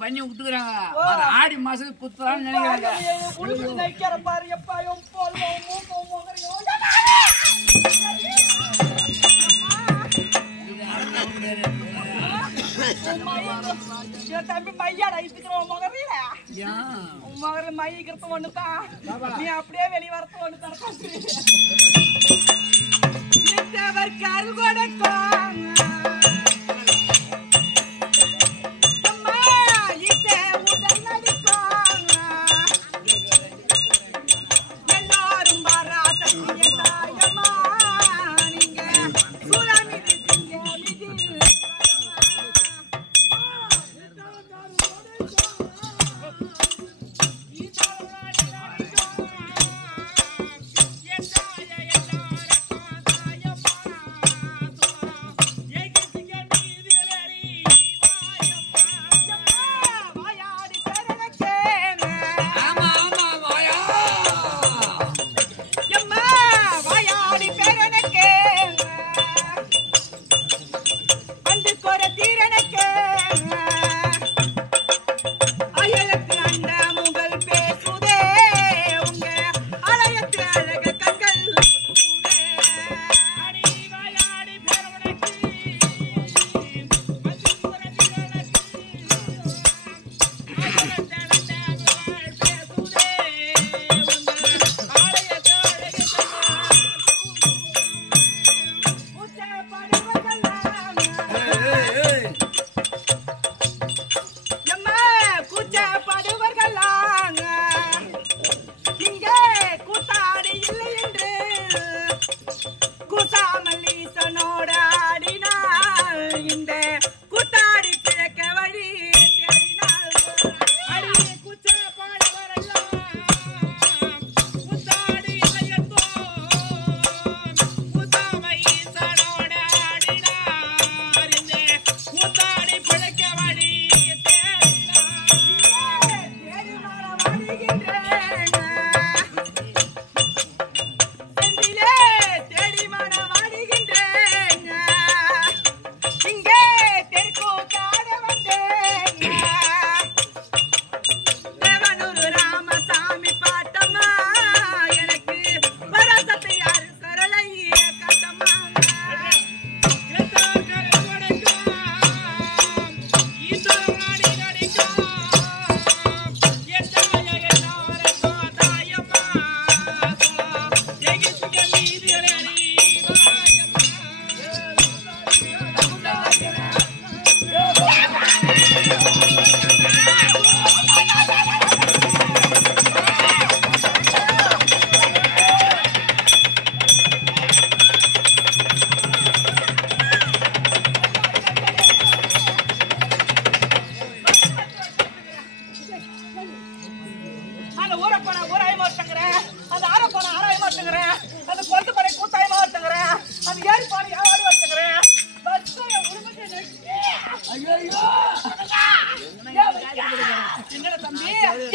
பண்ணி விட்டுக்கிறாங்க ஆடி மாசத்துக்கு குத்துறான்னு நினைக்கிறாங்க பாரு எப்பாயும் தம்பி மையாடா இதுக்குறோம் மகரில மகர மைக்கிறது ஒண்ணுதான் நீ அப்படியே வெளியே வரது ஒண்ணுதான் கரு கொடுக்கும்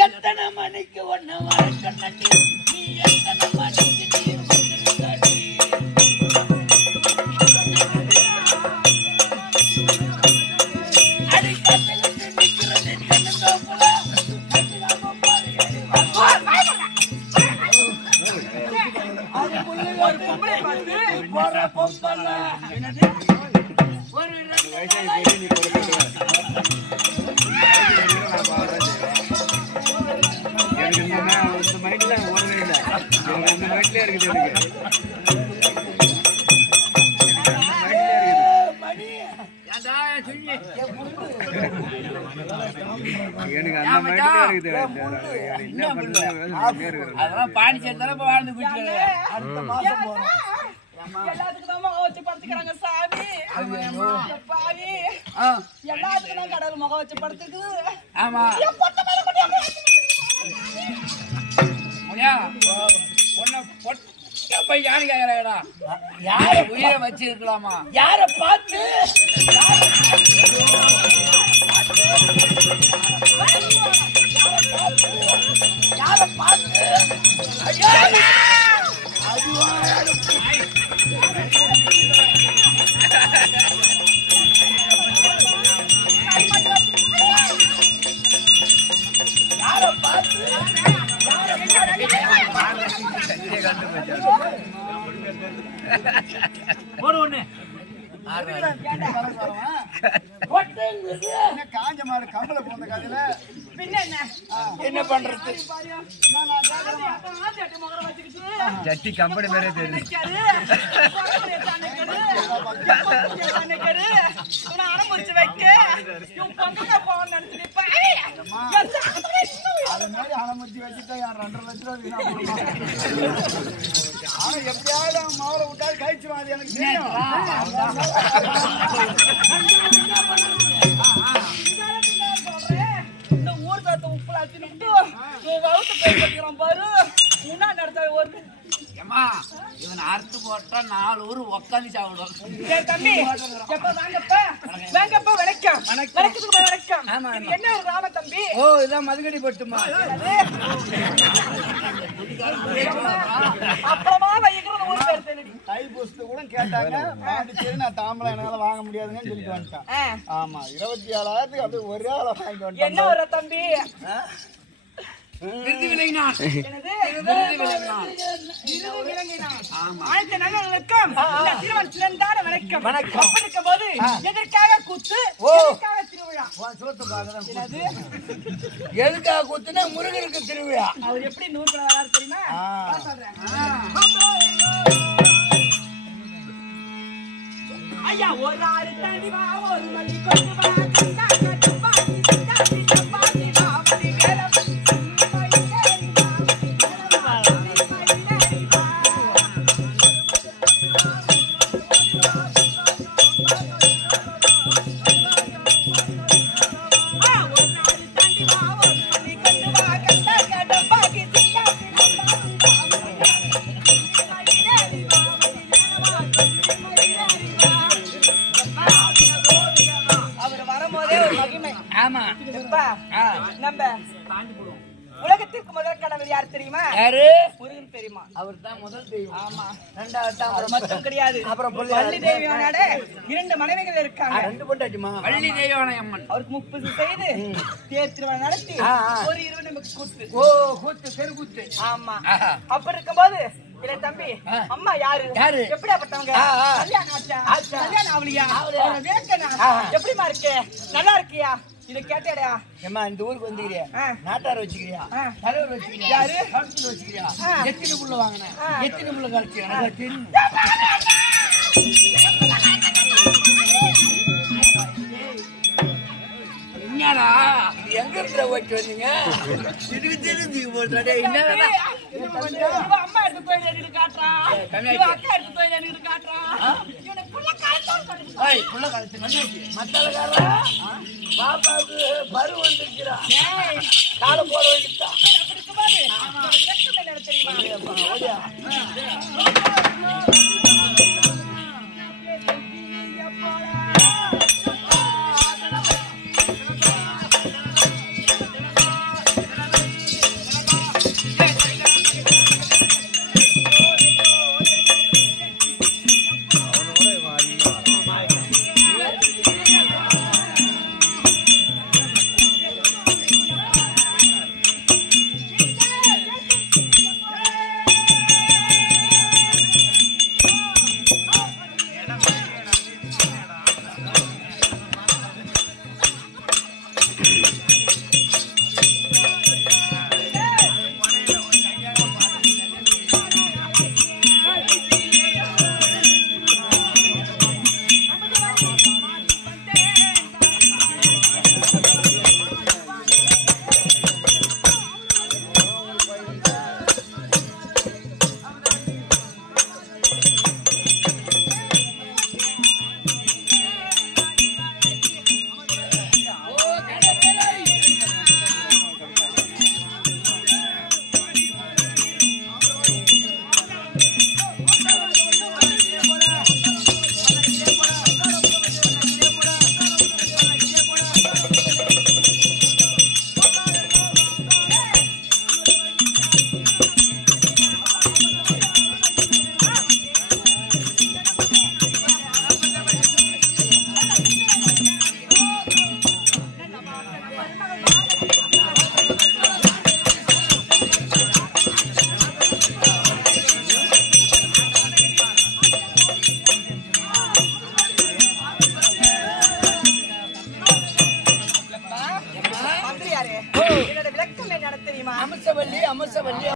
எத்தனை மணிக்கு ஒண்ணு வளர்க்கி நீ எத்தனை மணிக்கு அடிக்கட்டு நிக்கிறது பொம்பல்ல ஒரு 2 அதெல்லாம் பாடி சேர்த்தாலும் வாழ்ந்து போயிட்டு அடுத்த மாசம் போறோம். எல்லாத்துக்கும் தான் முகம் வச்சு படுத்துக்கிறாங்க சாமி. பாவி எல்லாத்துக்கும் தான் கடவுள் முகம் வச்சு படுத்துக்குது. ஆமா உன்னை பொட்ட பையான்னு கேக்குறாங்கடா. யார உயிரை வச்சு இருக்கலாமா? யார பார்த்து காஞ்ச மாடு கம்பளை போன கதையில என்ன பண்றது? ஜட்டி கம்பெனி மேலே தெரியும். அது மாதிரி அலமத்தி வச்சுட்டா 2.5 லட்சம் ரூபா ஆனா எப்படியாவது அவன் மாவுல விட்டாலும் கழிச்சுவான். அது எனக்கு தெரியும். இந்த ஊர் காத்த உப்புல அத்தினுட்டு வவுத்து போய் கட்டிக்கிறான் பாரு. முன்னா நடத்த ஒரு இவன் அறுத்து போட்டா 4 ஊர் உக்காந்து சாப்பிடுவான். தம்பி எப்ப வாங்கப்பா வாங்கப்பா வணக்கம் வணக்கத்துக்கு வணக்கம். என்ன ஒரு ராம தம்பி? ஓ இதான் மதுகடி பட்டுமா? அப்புறமா வைக்கிறது ஊர் பேர் தெரியடி. தைப்பூசத்து கூட கேட்டாங்க. சரி நான் தாம்பளை என்னால வாங்க முடியாதுன்னு சொல்லிட்டு வந்துட்டேன். ஆமா 27,000 அப்படியே ஒரே ஆள வாங்கிட்டு வந்துட்டேன். என்ன ஒரு தம்பி? விருது விலங்கினான். என்னது? விருது விலங்கினான். விருது விலங்கினான். அனைத்து நல்லவர்களுக்கும் இந்த திருவன் சிறந்தான வணக்கம். அப்படிக்கும் போது எதற்காக கூத்து, எதற்காக திருவிழா? சோத்து பாக்குறேன். என்னது? எதுக்காக கூத்துனா முருகனுக்கு திருவிழா. அவர் எப்படி 100 கிலோ வராரு தெரியுமா? நான் சொல்றேன். ஐயா ஒரு ஆறு தண்ணி வா ஒரு மல்லி கொண்டு வா கண்டா கட்டு பாட்டி சிந்தாதி சப்பாத்தி மாவடி வேல நம்ம உலகத்திற்கு முதல் கடவுள் யார் தெரியுமா? யாரு? முருகன் தெரியுமா? அவர் தான் முதல் தெய்வம். ஆமா. ரெண்டாவது அவர் மட்டும் கிடையாது. அப்புறம் வள்ளி தேவியானோட 2 மனைவிகள் இருக்காங்க. 2 பொண்டாட்டிமா? வள்ளி தேவியான அம்மன். அவருக்கு 30 செய்து தேர் திருவிழா நடத்தி ஒரு 20 நமக்கு கூத்து. ஓ கூத்து தெருக்கூத்து. ஆமா. அப்படி இருக்கும்போது இல்ல தம்பி அம்மா யாரு எப்படியாப்பட்டவங்க? கல்யாணம் ஆச்சா? கல்யாணம் ஆவலியா? வேக்கனா? எப்படிமா இருக்கு? நல்லா இருக்கியா? இத கேட்டேடா. ஏம்மா இந்த ஊருக்கு வந்துக்கிறியா? நாட்டார் வச்சுக்கிறியா? தலைவர் வச்சுக்கிறியா? யாரு? கவுன்சிலர் வச்சுக்கிறியா? எத்தனை புள்ள வாங்கினேன்? எத்தனை புள்ள கழிச்சு எனக்கு தெரியும். என்னடா எங்க இருக்கிற ஓட்டு வந்தீங்க? இதுக்கு தெரிஞ்சு என்ன அம்மா எடுத்து போய் எனக்கு காட்டுறா. அக்கா எடுத்து போய் எனக்கு காட்டுறா. இவனுக்கு புள்ள கழுத்து மத்தாலக்காரா பாப்பாவுக்கு பரு வந்துருக்கிறா. காலம் போட வேண்டியதா தெரியுமா? அம்சவல்லி